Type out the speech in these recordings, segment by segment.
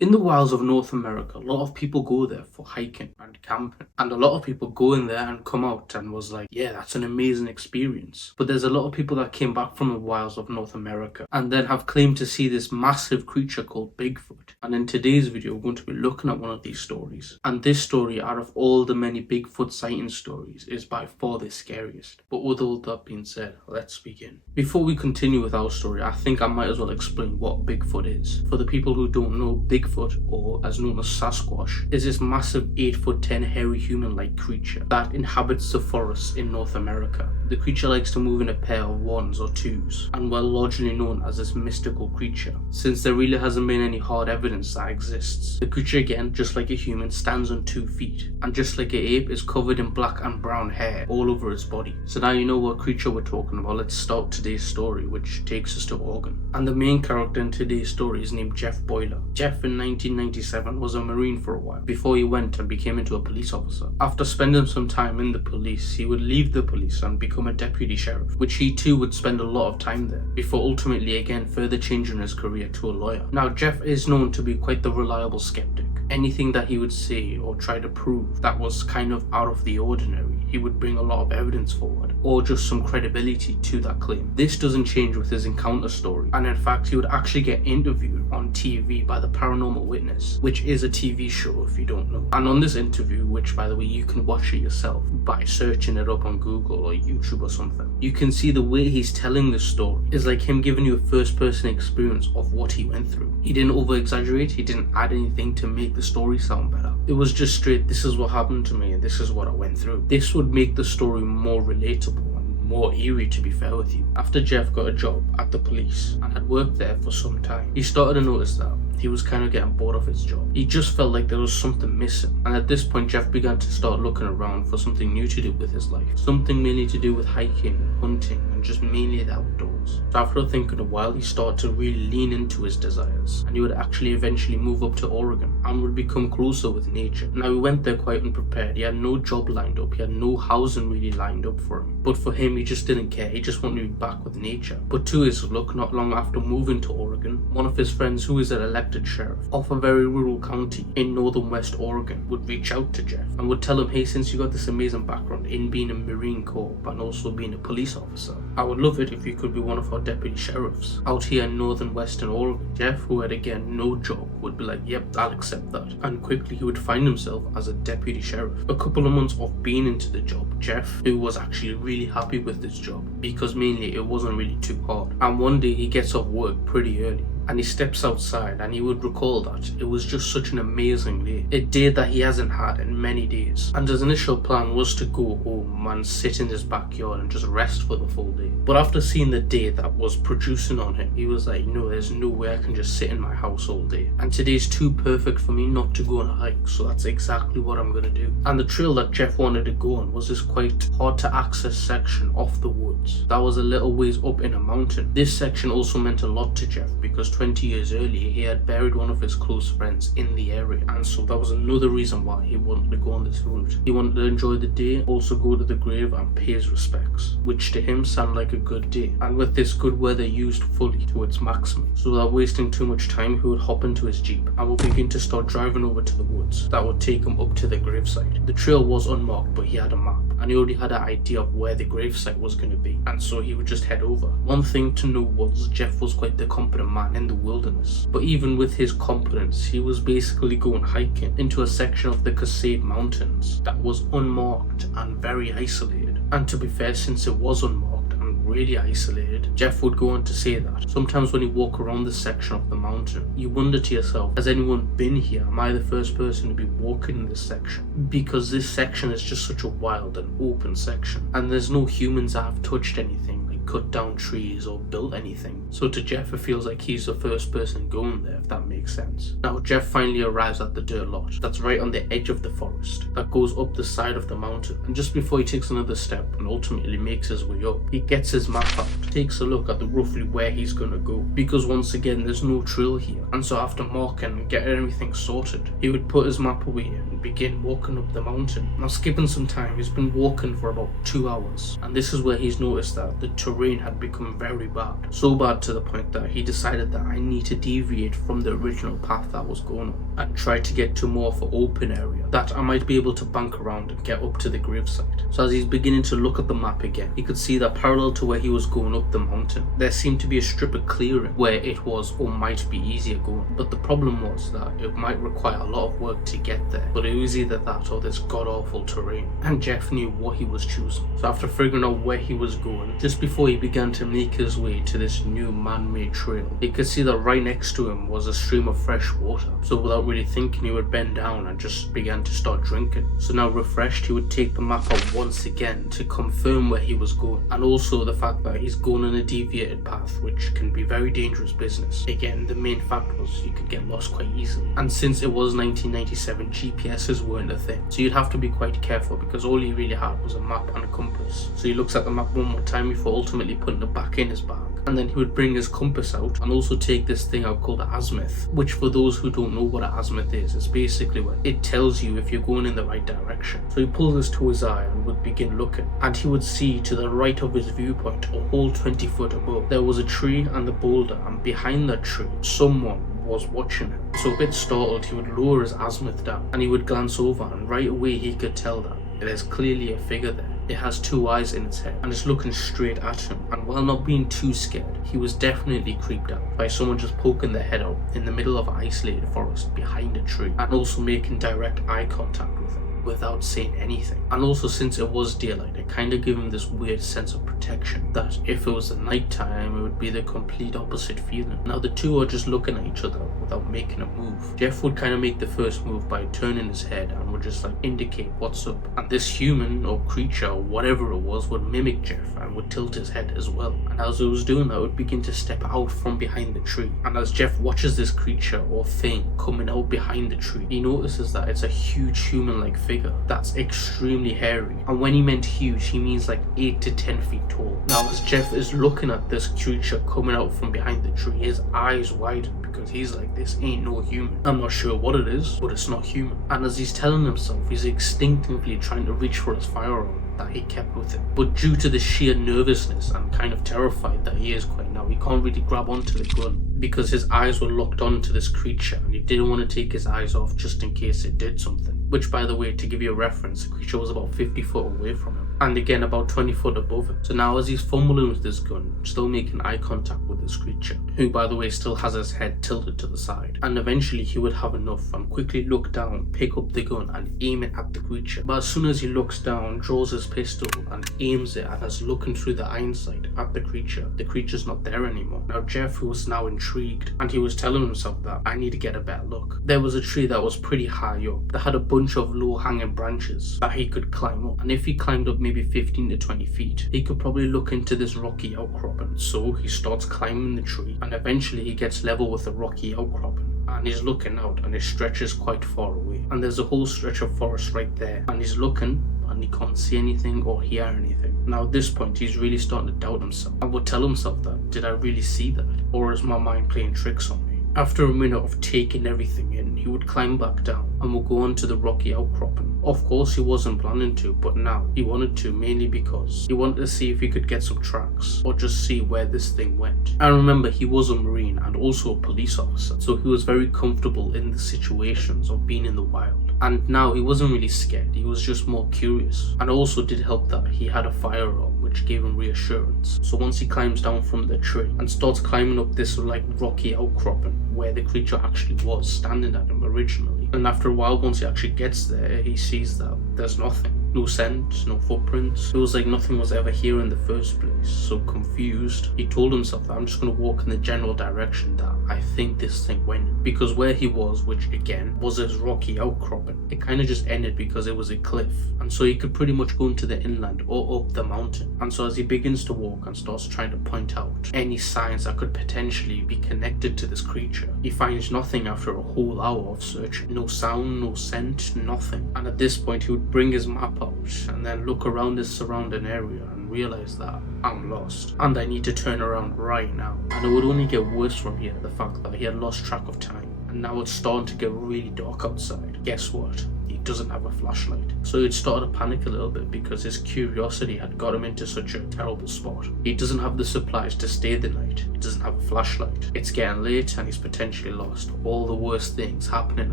In the wilds of North America, a lot of people go there for hiking and camping. And a lot of people go in there and come out and was like, yeah, that's an amazing experience. But there's a lot of people that came back from the wilds of North America and then have claimed to see this massive creature called Bigfoot. And in today's video, we're going to be looking at one of these stories. And this story, out of all the many Bigfoot sighting stories, is by far the scariest. But with all that being said, let's begin. Before we continue with our story, I think I might as well explain what Bigfoot is. For the people who don't know, Bigfoot, or as known as Sasquatch, is this massive 8'10" hairy human-like creature that inhabits the forests in North America. The creature likes to move in a pair of ones or twos, and well largely known as this mystical creature, since there really hasn't been any hard evidence that exists. The creature, again, just like a human, stands on 2 feet, and just like an ape, is covered in black and brown hair all over its body. So now you know what creature we're talking about. Let's start today's story, which takes us to Oregon. And the main character in today's story is named Jeff Boiler. Jeff, in 1997, was a Marine for a while, before he went and became into a police officer. After spending some time in the police, he would leave the police and become a deputy sheriff, which he too would spend a lot of time there, before ultimately again further changing his career to a lawyer. Now, Jeff is known to be quite the reliable skeptic. Anything that he would say or try to prove that was kind of out of the ordinary, he would bring a lot of evidence forward, or just some credibility to that claim. This doesn't change with his encounter story, and in fact he would actually get interviewed on TV by The Paranormal Witness, which is a TV show if you don't know. And on this interview, which by the way you can watch it yourself by searching it up on Google or YouTube or something, you can see the way he's telling the story is like him giving you a first person experience of what he went through. He didn't over exaggerate, he didn't add anything to make the story sound better. It was just straight, this is what happened to me and this is what I went through. This would make the story more relatable and more eerie, to be fair with you. After Jeff got a job at the police and had worked there for some time, he started to notice that he was kind of getting bored of his job. He just felt like there was something missing. And at this point, Jeff began to start looking around for something new to do with his life. Something mainly to do with hiking, hunting, and just mainly the outdoors. So after thinking a while, he started to really lean into his desires. And he would actually eventually move up to Oregon and would become closer with nature. Now, he went there quite unprepared. He had no job lined up. He had no housing really lined up for him. But for him, he just didn't care. He just wanted to be back with nature. But to his luck, not long after moving to Oregon, one of his friends, who is an elected sheriff of a very rural county in northern West Oregon, would reach out to Jeff and would tell him, hey, since you got this amazing background in being a Marine Corps and also being a police officer, I would love it if you could be one of our deputy sheriffs out here in northern Western Oregon. Jeff, who had again no job, would be like, yep, I'll accept that. And quickly he would find himself as a deputy sheriff. A couple of months of being into the job, Jeff, who was actually really happy with this job because mainly it wasn't really too hard. And one day he gets off work pretty early and he steps outside and he would recall that it was just such an amazing day. A day that he hasn't had in many days. And his initial plan was to go home and sit in his backyard and just rest for the full day. But after seeing the day that was producing on him, he was like, no, there's no way I can just sit in my house all day. And today's too perfect for me not to go on a hike, so that's exactly what I'm gonna do. And the trail that Jeff wanted to go on was this quite hard to access section of the woods that was a little ways up in a mountain. This section also meant a lot to Jeff because 20 years earlier he had buried one of his close friends in the area, and so that was another reason why he wanted to go on this route. He wanted to enjoy the day, also go to the grave and pay his respects, which to him sounded like a good day, and with this good weather used fully to its maximum. So without wasting too much time, he would hop into his jeep and would begin to start driving over to the woods that would take him up to the gravesite. The trail was unmarked, but he had a map and he already had an idea of where the gravesite was going to be, and so he would just head over. One thing to know was Jeff was quite the competent man in the wilderness, but even with his competence, he was basically going hiking into a section of the Cascade Mountains that was unmarked and very isolated. And to be fair, since it was unmarked and really isolated, Jeff would go on to say that sometimes when you walk around this section of the mountain, you wonder to yourself, has anyone been here? Am I the first person to be walking in this section? Because this section is just such a wild and open section, and there's no humans that have touched anything, like cut down trees or built anything. So to Jeff, it feels like he's the first person going there, if that makes sense. Now, Jeff finally arrives at the dirt lot that's right on the edge of the forest that goes up the side of the mountain, and just before he takes another step and ultimately makes his way up, he gets his map out, takes a look at the roughly where he's gonna go, because once again there's no trail here. And so after marking and getting everything sorted, he would put his map away and begin walking up the mountain. Now, skipping some time, he's been walking for about 2 hours, and this is where he's noticed that the terrain rain had become very bad. So bad to the point that he decided that I need to deviate from the original path that was going on and try to get to more of an open area that I might be able to bank around and get up to the gravesite. So as he's beginning to look at the map again, he could see that parallel to where he was going up the mountain, there seemed to be a strip of clearing where it was or might be easier going. But the problem was that it might require a lot of work to get there, but it was either that or this god-awful terrain, and Jeff knew what he was choosing. So after figuring out where he was going, just before he began to make his way to this new man-made trail, he could see that right next to him was a stream of fresh water. So without really thinking, he would bend down and just began to start drinking. So now refreshed, he would take the map out once again to confirm where he was going, and also the fact that he's going on a deviated path, which can be very dangerous business. Again, the main fact was you could get lost quite easily, and since it was 1997, GPSs weren't a thing, so you'd have to be quite careful because all he really had was a map and a compass. So he looks at the map one more time before ultimately putting it back in his bag, and then he would bring his compass out and also take this thing out called an azimuth, which for those who don't know what an azimuth is, it's basically where it tells you if you're going in the right direction. So he pulled this to his eye and would begin looking, and he would see to the right of his viewpoint, a whole 20 foot above, there was a tree and a boulder, and behind that tree someone was watching him. So a bit startled, he would lower his azimuth down and he would glance over, and right away he could tell that there's clearly a figure there. It has two eyes in its head and it's looking straight at him, and while not being too scared, he was definitely creeped out by someone just poking their head out in the middle of an isolated forest behind a tree, and also making direct eye contact with him without saying anything. And also, since it was daylight, it kind of gave him this weird sense of protection that if it was the night time, it would be the complete opposite feeling. Now the two are just looking at each other without making a move. Jeff would kind of make the first move by turning his head and would just like indicate what's up, and this human or creature or whatever it was would mimic Jeff and would tilt his head as well, and as it was doing that, it would begin to step out from behind the tree. And as Jeff watches this creature or thing coming out behind the tree, he notices that it's a huge human-like figure that's extremely hairy, and when he meant huge, he means like 8 to 10 feet tall. Now as Jeff is looking at this creature coming out from behind the tree, his eyes widen because he's like, this ain't no human. I'm not sure what it is, but it's not human. And as he's telling himself, he's instinctively trying to reach for his firearm that he kept with him, but due to the sheer nervousness and kind of terrified that he is quite now, he can't really grab onto the gun because his eyes were locked onto this creature and he didn't want to take his eyes off just in case it did something. Which, by the way, to give you a reference, the creature was about 50 foot away from him, and again about 20 foot above him. So now as he's fumbling with this gun, still making eye contact with this creature, who by the way still has his head tilted to the side, and eventually he would have enough and quickly look down, pick up the gun and aim it at the creature. But as soon as he looks down, draws his pistol and aims it, and as looking through the hindsight at the creature's not there anymore. Now Jeff was now intrigued, and he was telling himself that I need to get a better look. There was a tree that was pretty high up that had a bunch of low hanging branches that he could climb up, and if he climbed up maybe 15 to 20 feet, he could probably look into this rocky outcropping. So he starts climbing the tree, and eventually he gets level with the rocky outcropping, and he's looking out, and it stretches quite far away, and there's a whole stretch of forest right there, and he's looking and he can't see anything or hear anything. Now at this point he's really starting to doubt himself and would tell himself that, did I really see that, or is my mind playing tricks on me? After a minute of taking everything in, he would climb back down and would go onto the rocky outcropping. Of course he wasn't planning to, but now he wanted to, mainly because he wanted to see if he could get some tracks or just see where this thing went. And remember, he was a Marine and also a police officer, so he was very comfortable in the situations of being in the wild. And now he wasn't really scared, he was just more curious. And it also did help that he had a firearm, which gave him reassurance. So once he climbs down from the tree and starts climbing up this like rocky outcropping where the creature actually was standing at him originally, and after a while, once he actually gets there, he sees that there's nothing. No scent, no footprints. It was like nothing was ever here in the first place. So confused, he told himself that I'm just going to walk in the general direction that I think this thing went. Because where he was, which again was this rocky outcropping, it kind of just ended because it was a cliff. And so he could pretty much go into the inland or up the mountain. And so as he begins to walk and starts trying to point out any signs that could potentially be connected to this creature, he finds nothing after a whole hour of searching. No sound, no scent, nothing. And at this point he would bring his map out and then look around this surrounding area and realize that I'm lost and I need to turn around right now. And it would only get worse from here, the fact that he had lost track of time, and now it's starting to get really dark outside. Guess what? he doesn't have a flashlight. So he'd started to panic a little bit because his curiosity had got him into such a terrible spot. He doesn't have the supplies to stay the night. He doesn't have a flashlight. It's getting late and he's potentially lost. All the worst things happening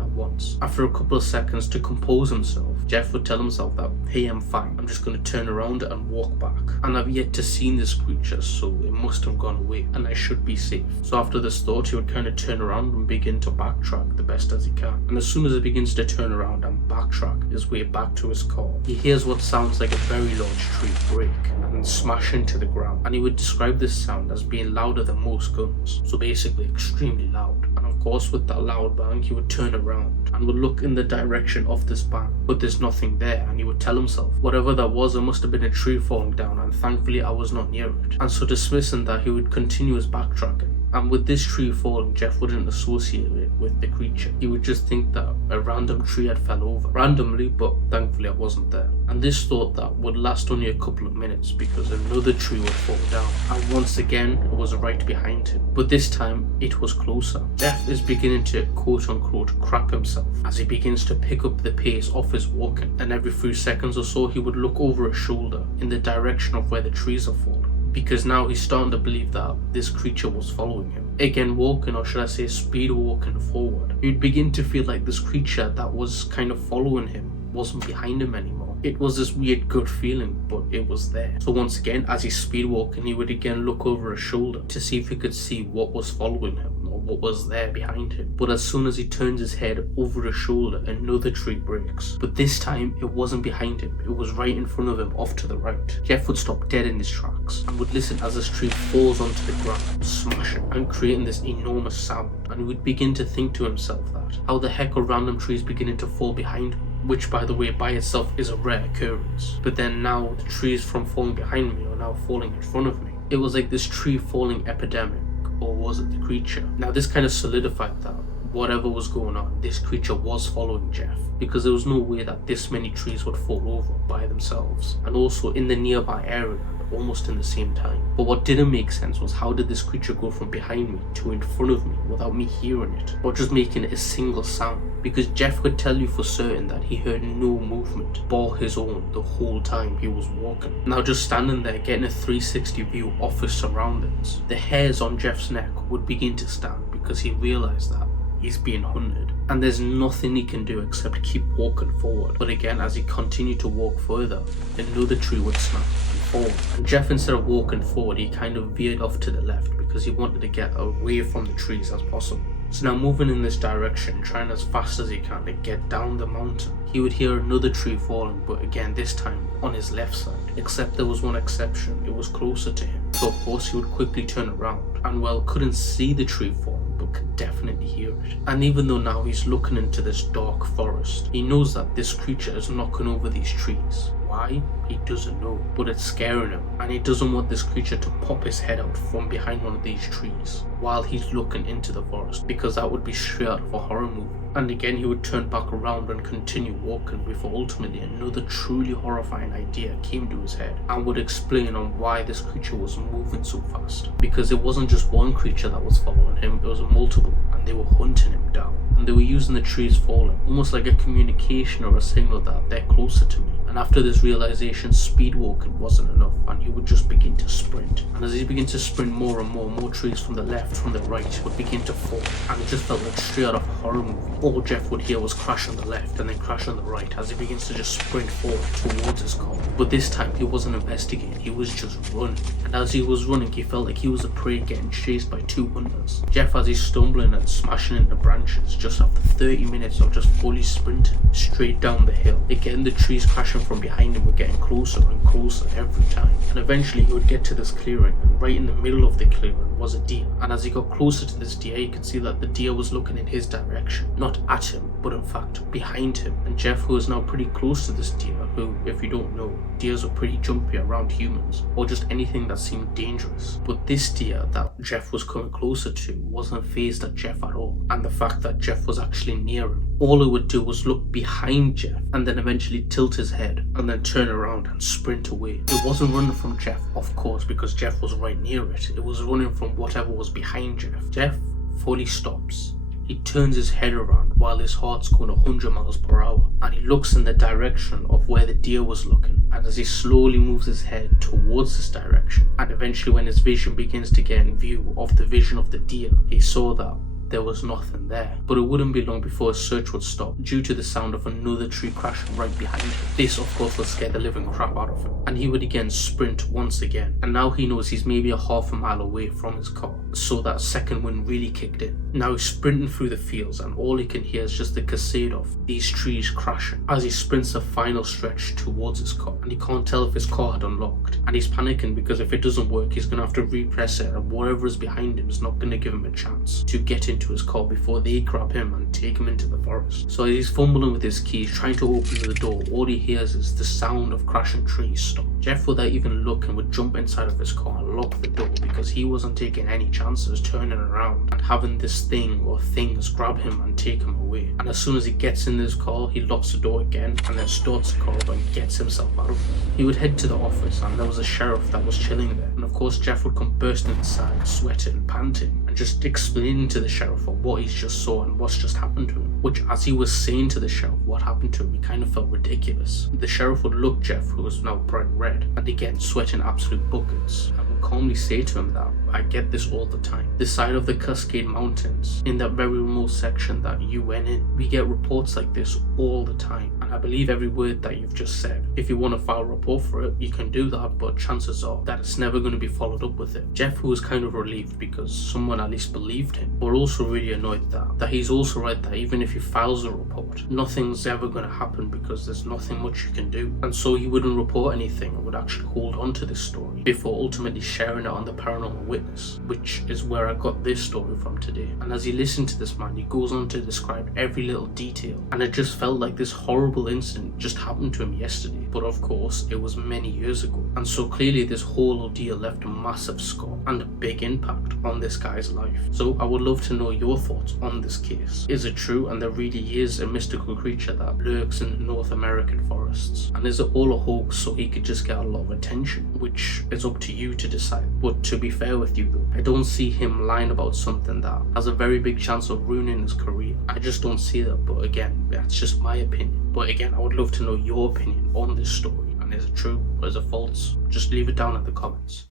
at once. After a couple of seconds to compose himself, Jeff would tell himself that, hey, I'm fine. I'm just going to turn around and walk back. And I've yet to see this creature, so it must have gone away and I should be safe. So after this thought, he would kind of turn around and begin to backtrack the best as he can. And as soon as he begins to turn around and backtrack his way back to his car, he hears what sounds like a very large tree break and smash into the ground. And he would describe this sound as being louder than most guns. So basically extremely loud. And of course with that loud bang, he would turn around and would look in the direction of this bang. But there's nothing there, and he would tell himself, whatever that was, it must have been a tree falling down, and thankfully I was not near it. And so dismissing that, he would continue his backtracking. And with this tree falling, Jeff wouldn't associate it with the creature. He would just think that a random tree had fell over. Randomly, but thankfully I wasn't there. And this thought that would last only a couple of minutes because another tree would fall down. And once again, it was right behind him. But this time, it was closer. Jeff is beginning to quote-unquote crap himself as he begins to pick up the pace of his walking. And every few seconds or so, he would look over his shoulder in the direction of where the trees are falling. Because now he's starting to believe that this creature was following him. Again, walking, or should I say speed walking forward, he'd begin to feel like this creature that was kind of following him wasn't behind him anymore. It was this weird gut feeling, but it was there. So once again, as he's speed walking, he would again look over his shoulder to see if he could see what was following him or what was there behind him. But as soon as he turns his head over his shoulder, another tree breaks. But this time, it wasn't behind him. It was right in front of him, off to the right. Jeff would stop dead in his tracks and would listen as this tree falls onto the ground, smashing and creating this enormous sound. And he would begin to think to himself that, how the heck are random trees beginning to fall behind me? Which, by the way, by itself is a rare occurrence. But then now, the trees from falling behind me are now falling in front of me. It was like this tree falling epidemic, or was it the creature? Now this kind of solidified that whatever was going on, this creature was following Jeff, because there was no way that this many trees would fall over by themselves, and also in the nearby area, almost in the same time. But what didn't make sense was, how did this creature go from behind me to in front of me without me hearing it, or just making a single sound? Because Jeff could tell you for certain that he heard no movement bar his own the whole time he was walking. Now just standing there getting a 360 view of his surroundings, the hairs on Jeff's neck would begin to stand because he realized that he's being hunted, and there's nothing he can do except keep walking forward. But again, as he continued to walk further, another tree would snap and fall, and Jeff, instead of walking forward, he kind of veered off to the left because he wanted to get away from the trees as possible. So now moving in this direction, trying as fast as he can to get down the mountain, he would hear another tree falling, but again this time on his left side. Except there was one exception, it was closer to him. So of course he would quickly turn around, and well, couldn't see the tree fall, but could definitely hear it. And even though now he's looking into this dark forest, he knows that this creature is knocking over these trees. Why? He doesn't know, but it's scaring him, and he doesn't want this creature to pop his head out from behind one of these trees while he's looking into the forest, because that would be straight out of a horror movie. And again he would turn back around and continue walking before ultimately another truly horrifying idea came to his head and would explain on why this creature was moving so fast. Because it wasn't just one creature that was following him, it was multiple, and they were hunting him down. And they were using the trees falling almost like a communication or a signal that they're closer to me. And after this realization, speed walking wasn't enough, and he would just begin to sprint. And as he began to sprint more and more trees from the left, from the right would begin to fall, and it just felt like straight out of a horror movie. All Jeff would hear was crash on the left and then crash on the right as he begins to just sprint forward towards his car. But this time he wasn't investigating, he was just running. And as he was running, he felt like he was a prey getting chased by two hunters. Jeff, as he's stumbling and smashing into branches, just after 30 minutes of just fully sprinting straight down the hill, again the trees crashing from behind him were getting closer and closer every time. And eventually he would get to this clearing, and right in the middle of the clearing was a deer. And as he got closer to this deer, he could see that the deer was looking in his direction, not at him, but in fact behind him. And Jeff, who is now pretty close to this deer, who, if you don't know, deers are pretty jumpy around humans, or just anything that seemed dangerous. But this deer that Jeff was coming closer to wasn't fazed at Jeff at all, and the fact that Jeff was actually near him. All he would do was look behind Jeff and then eventually tilt his head and then turn around and sprint away. It wasn't running from Jeff, of course, because Jeff was right near it. It was running from whatever was behind Jeff. Jeff fully stops, He turns his head around while his heart's going 100 miles per hour, and he looks in the direction of where the deer was looking. And as he slowly moves his head towards this direction, and eventually when his vision begins to get in view of the vision of the deer, he saw that there was nothing there. But it wouldn't be long before his search would stop due to the sound of another tree crashing right behind him. This of course would scare the living crap out of him, and he would again sprint once again. And now he knows he's maybe a half a mile away from his car, so that second wind really kicked in. Now he's sprinting through the fields, and all he can hear is just the cascade of these trees crashing as he sprints a final stretch towards his car. And he can't tell if his car had unlocked, and he's panicking because if it doesn't work, he's gonna have to repress it, and whatever is behind him is not gonna give him a chance to get into his car before they grab him and take him into the forest. So as he's fumbling with his keys trying to open the door, all he hears is the sound of crashing trees stop. Jeff, without even looking, would jump inside of his car and lock the door because he wasn't taking any chances turning around and having this thing or things grab him and take him away. And as soon as he gets in his car, he locks the door again and then starts the car up and gets himself out of it. He would head to the office, and there was a sheriff that was chilling there, and of course Jeff would come bursting inside, sweating, panting, and just explaining to the sheriff of what he's just saw and what's just happened to him. Which, as he was saying to the sheriff what happened to him, he kind of felt ridiculous. The sheriff would look Jeff, who was now bright red and again sweating absolute buckets, and would calmly say to him that I get this all the time. The side of the Cascade Mountains, in that very remote section that you went in, we get reports like this all the time, and I believe every word that you've just said. If you want to file a report for it, you can do that, but chances are that it's never going to be followed up with it. Jeff, who was kind of relieved because someone at least believed him, but also really annoyed that he's also right that even if he files a report, nothing's ever going to happen because there's nothing much you can do. And so he wouldn't report anything and would actually hold on to this story before ultimately sharing it on the Paranormal Witness, which is where I got this story from today. And as he listened to this man, he goes on to describe every little detail, and it just felt like this horrible incident just happened to him yesterday, but of course it was many years ago. And so clearly this whole ordeal left a massive scar and a big impact on this guy's life. So I would love to know your thoughts on this case. Is it true and there really is a mystical creature that lurks in North American forests? And is it all a hoax so he could just get a lot of attention? Which is up to you to decide. But to be fair with you though, I don't see him lying about something that has a very big chance of ruining his career. I just don't see that, but again, that's just my opinion. But again, I would love to know your opinion on this story. And is it true or is it false? Just leave it down in the comments.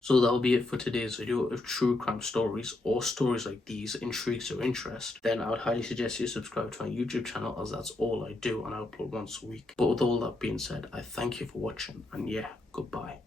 So that'll be it for today's video. If true crime stories or stories like these intrigues your interest, then I would highly suggest you subscribe to my YouTube channel, as that's all I do and I upload once a week. But with all that being said, I thank you for watching, and yeah, goodbye.